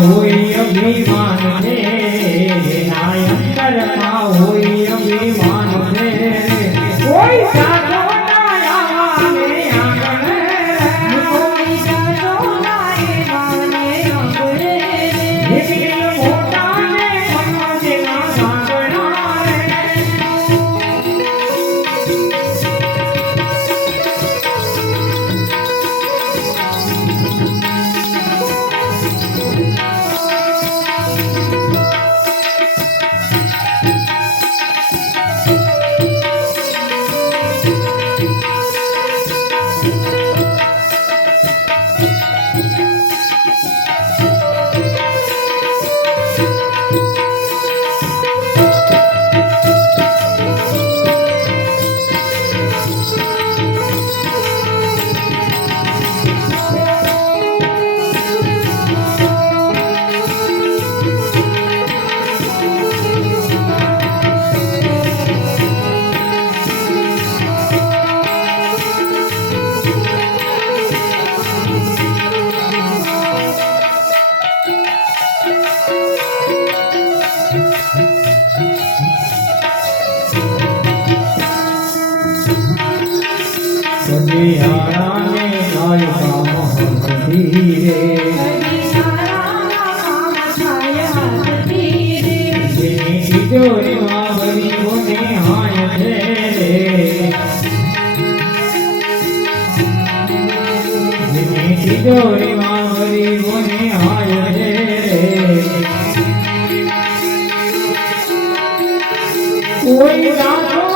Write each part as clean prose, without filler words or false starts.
હોય અભિમાન છે નાયંતરમાં હોય અભિમાન છે કોઈ સાધો ના આવે આંગણે કોઈ સાધો ના આવે આંગણે મોટા ને મનોજે ના સાંગણા હરિયાણાને નાયકા મહામંદિરે તિજોરીમાં ગરીબોને હાય છે તિજોરીમાં ગરીબોને હાય છે કોઈ દાતો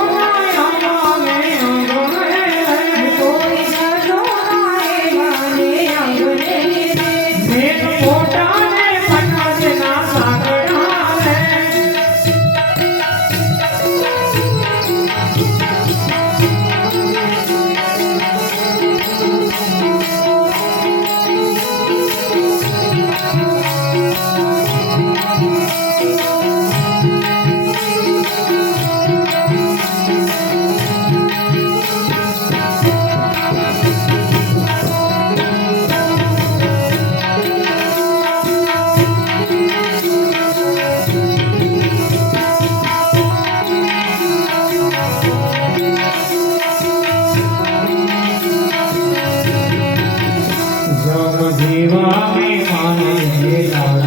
जीवा में माने लाल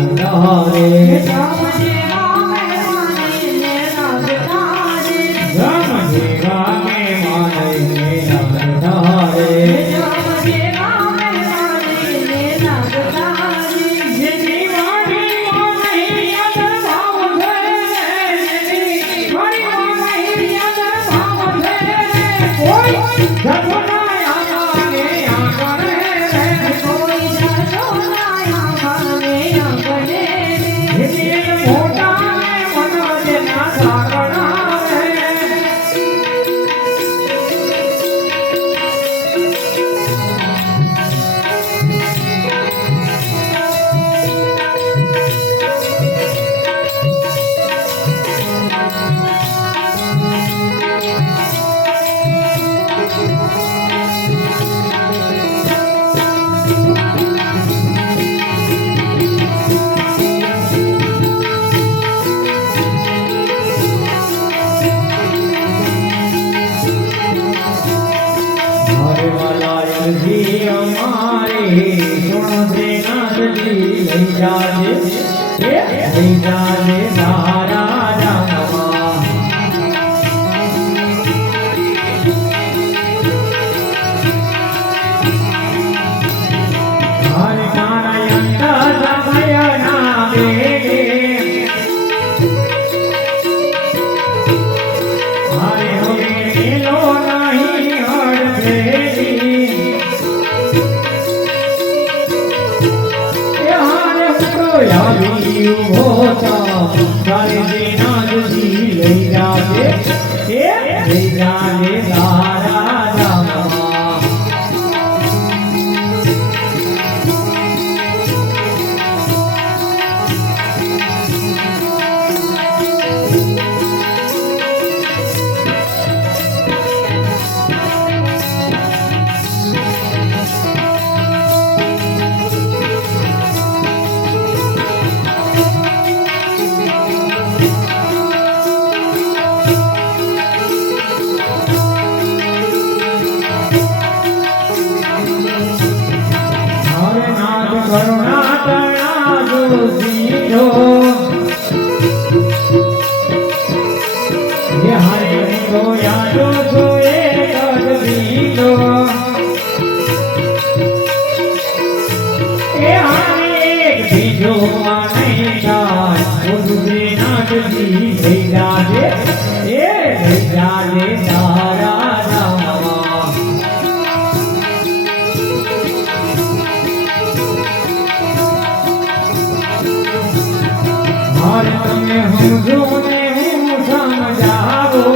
તમે સમજો ને હું સમજાવો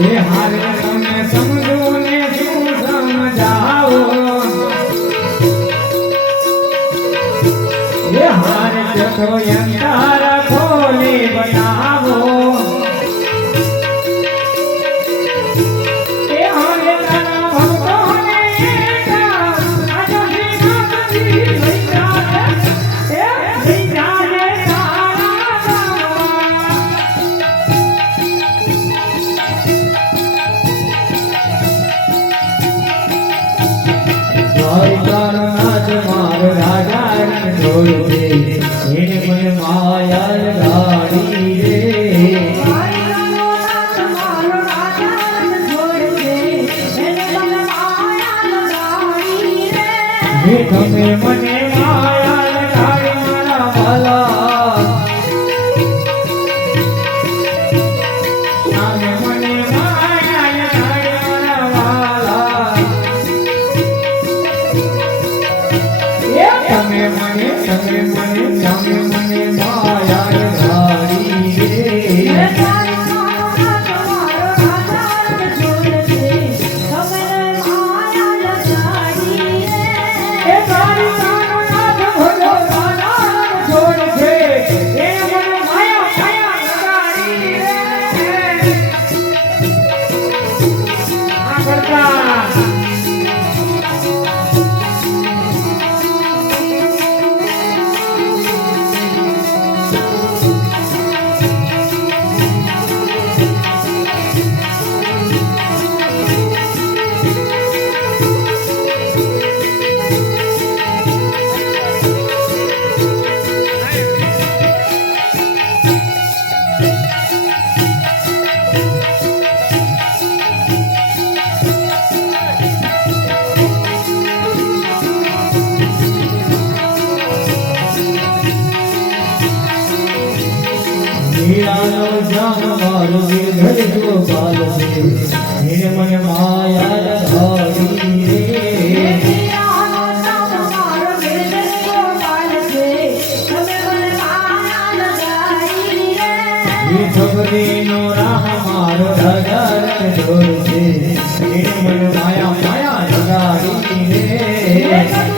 એ હારે તમે સમજો ને હું સમજાવો એ હારે જતો અંધાર ખોલી બનાવો તમે મને માયા લગાડી મારા વાલા તમે મને માયા લગાડી મારા વાલા એ તમે મને માયા લગાડી રે મને માયા લગાડી રે છોકરીનો રામ મારો રાજા ઢોર છે મને માયા લગાડી રે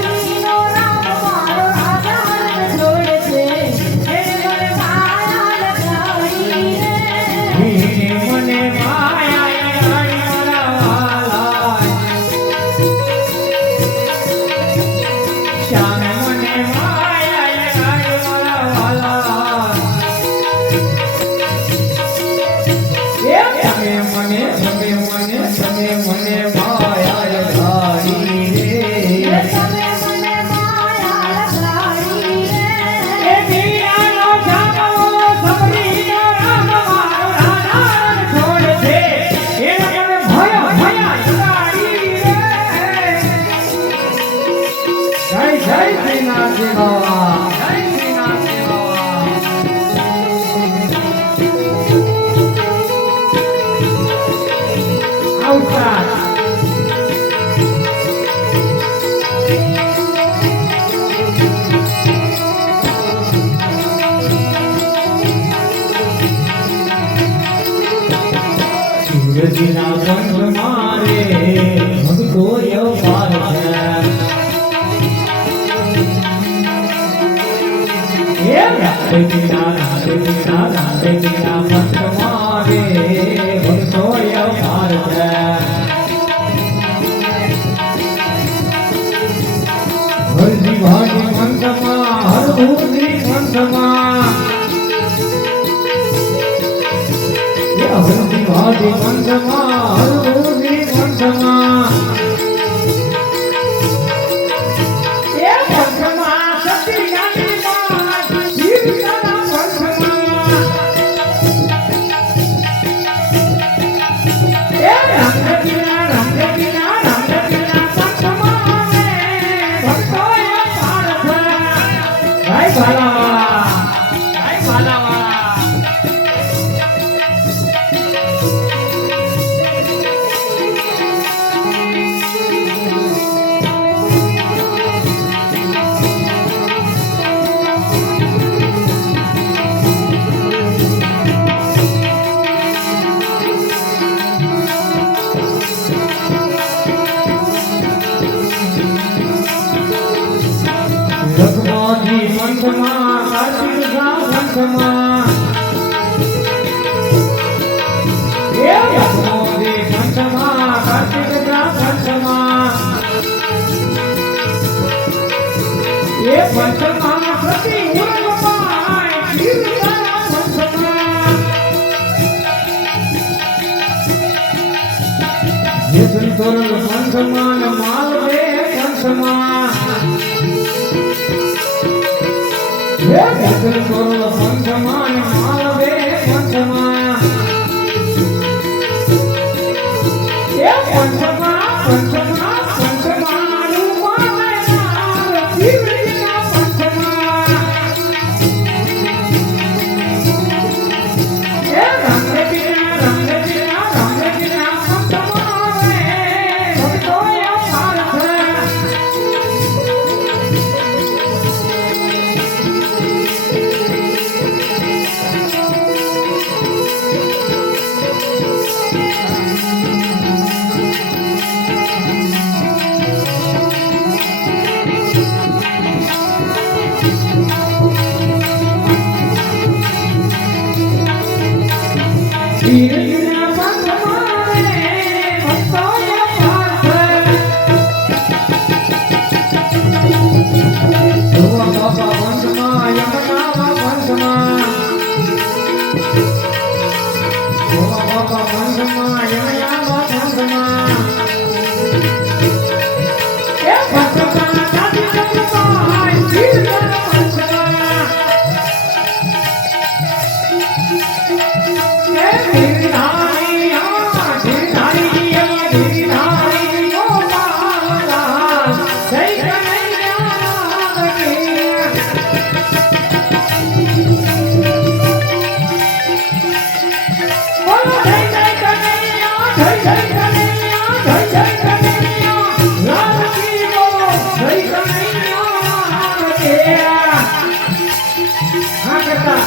રચના બંધ મારે ભક્તો યવાર છે રચના બંધ મારે ભક્તો યવાર છે હરજી ભાગી મંદમાં હરભૂતિ મંદમાં હરજી ભાગી મંદમાં હરભૂતિ મંદમાં એ મંદમાં સતી ગાંધીમાં જીવના મંદમાં એ રામદેવીના પંચમા કાર્તિક જા પંચમા એ મોદી પંચમા કાર્તિક જા પંચમા એ પંચમા પ્રતિ ઉર્વમાય કીર્તના પંચમા એ સંતોરલ પંચમા માલવે પંચમા એ સંતોરલ પંચમા માલવે પંચમા એ પંચમા પંચમા પંચમા રૂપાના પીવડીના પંચમા એ રંગેબીના પંચમા રે ભક્તોય પાર્થ પીવડીના પંચમા રે ભક્તોય પાર્થ ધોવા બાબા પંચમા યમના પંચમા ધોવા બાબા પંચમા યમના પંચમા એ પંચમા કાદી પંચમા કીર્તન પંચમા એ ધીરધારી ધીરધારી ઓ બાલા જય કનૈયા કે બોલો જય જય કનૈયા જય જય કનૈયા જય જય કનૈયા લાલ કી બોલો જય કનૈયા કે હા કરતા